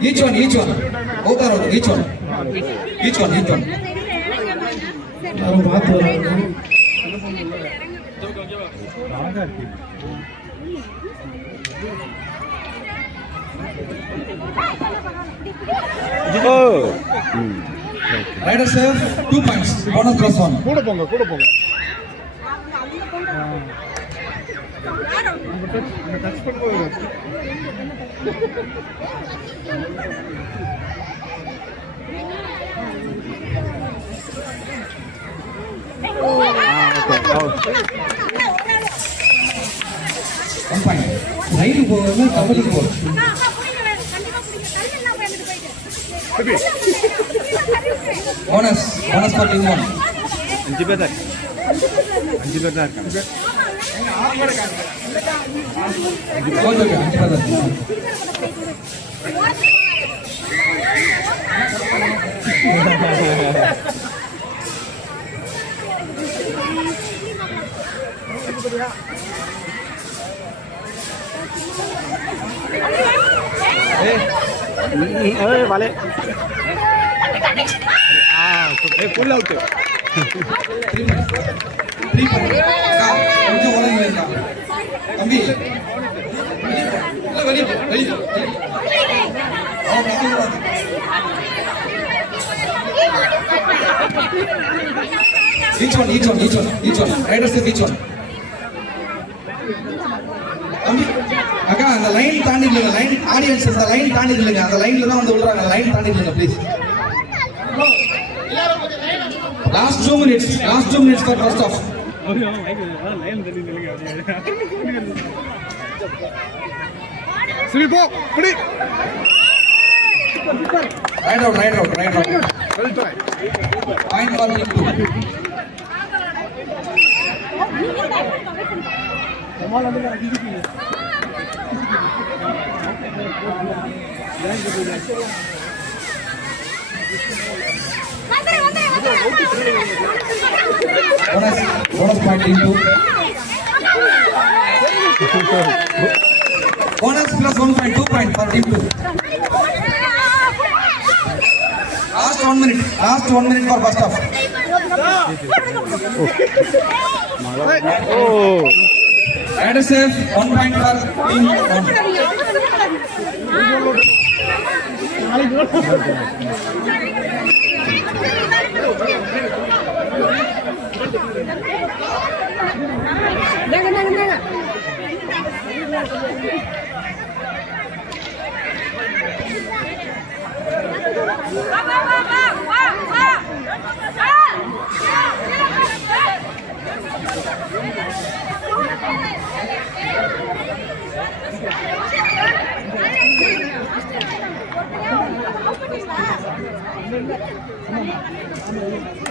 Each one. Both are out. Each one. Rider serve 2 points. Bonus plus 1. கூட போங்க touch பண்ணும்போது ride போகிறது கபடிக்கு போகிறது போனஸ் ஃபார் டீம் 1 5 பேர் தான் இருக்காங்க वाले फुल आउट தம்பி வெளியே each one riders say each one தம்பி அக்கா அந்த லைன் தாண்டி இல்லங்க லைன் ஆடியன்ஸ் அந்த லைன் தாண்டி இல்லங்க அந்த லைன்ல தான் வந்து விடுறாங்க லைன் தாண்டி இல்லங்க please last 2 minutes for first half Sri, go! Put it! Right out. Well tried. Point for team 2. Bonus point team 2. Bonus plus 1 point, 2 point for team 2. Last 1 minute for first half. Oh. Rider save 1 point for team 1.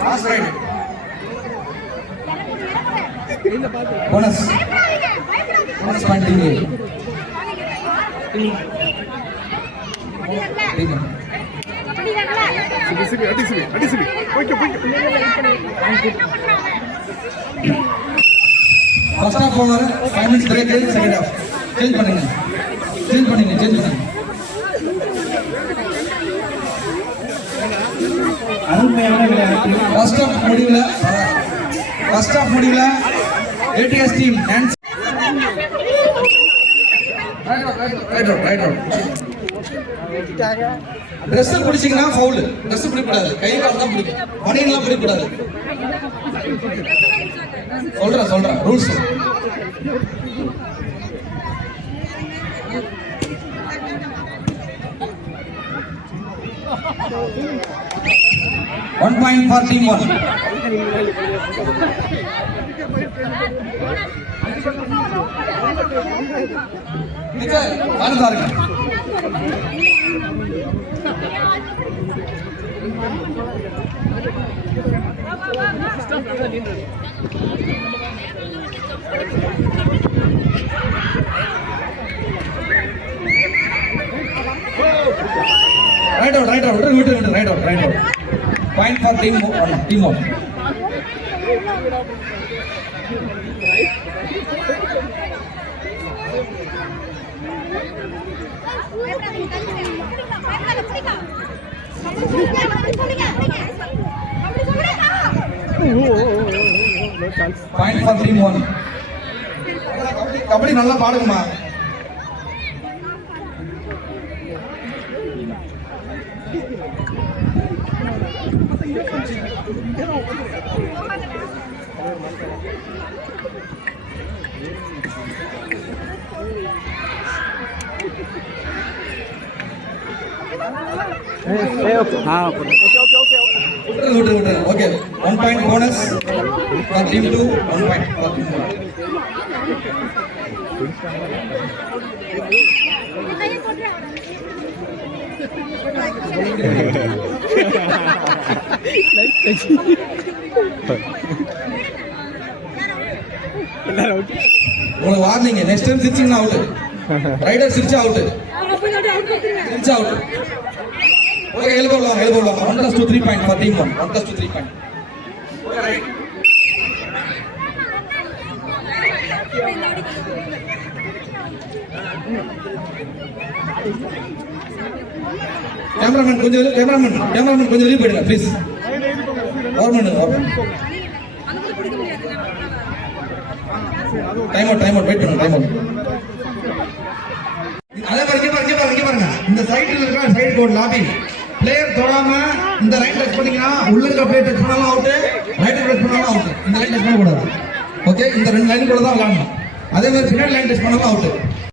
Last ride. Bonus point team 8. அடிசிபி. First half over, 5 minutes break, second half. Change பண்ணுங்க. First half முடிவுல ATS team right out. Dress பிடிச்சீங்கன்னா foul. Dress பிடிக்க கூடாது. கை கால் தான் பிடிக்கும். மணியெல்லாம் பிடிக்க கூடாது. சொல்றேன் rules. One point for team 1. Right out. Right out. Point for team 1. No chance. Point for team 1. Kabaddi நல்லா பாடுங்கம்மா. விட்டுரு. Okay 1 point bonus for team 2, 1 point for team 1. உங்களுக்கு வார்னிங், நெக்ஸ்ட் டைம் சிரிச்சிங்கன்னா அவுட். ரைடர் சிரிச்சா அவுட். சிரிச்சா out. Okay, elbow long. 1 + 2 3 point for team 1. 1 + 2 3 point. Okay, right. Cameraman கொஞ்சம் வெளியே போயிடுங்க please. Time out wait பண்ணுங்க. Time out. அதே மாதிரி இங்க பாருங்க. இந்த சைடுல இருக்க சைடு கோட் லாபி பிளேயர் தொடாம இந்த லைன் டச் பண்ணீங்கன்னா உள்ள இருக்க பிளேயர் டச் பண்ணாலும் அவுட், ரைட் டச் பண்ணாலும் அவுட். இந்த லைன் டச் பண்ண கூடாது. ஓகே, இந்த ரெண்டு லைன் கூட தான் விளையாடணும். அதே மாதிரி பின்னாடி லைன் டச் பண்ணாலும் அவுட்.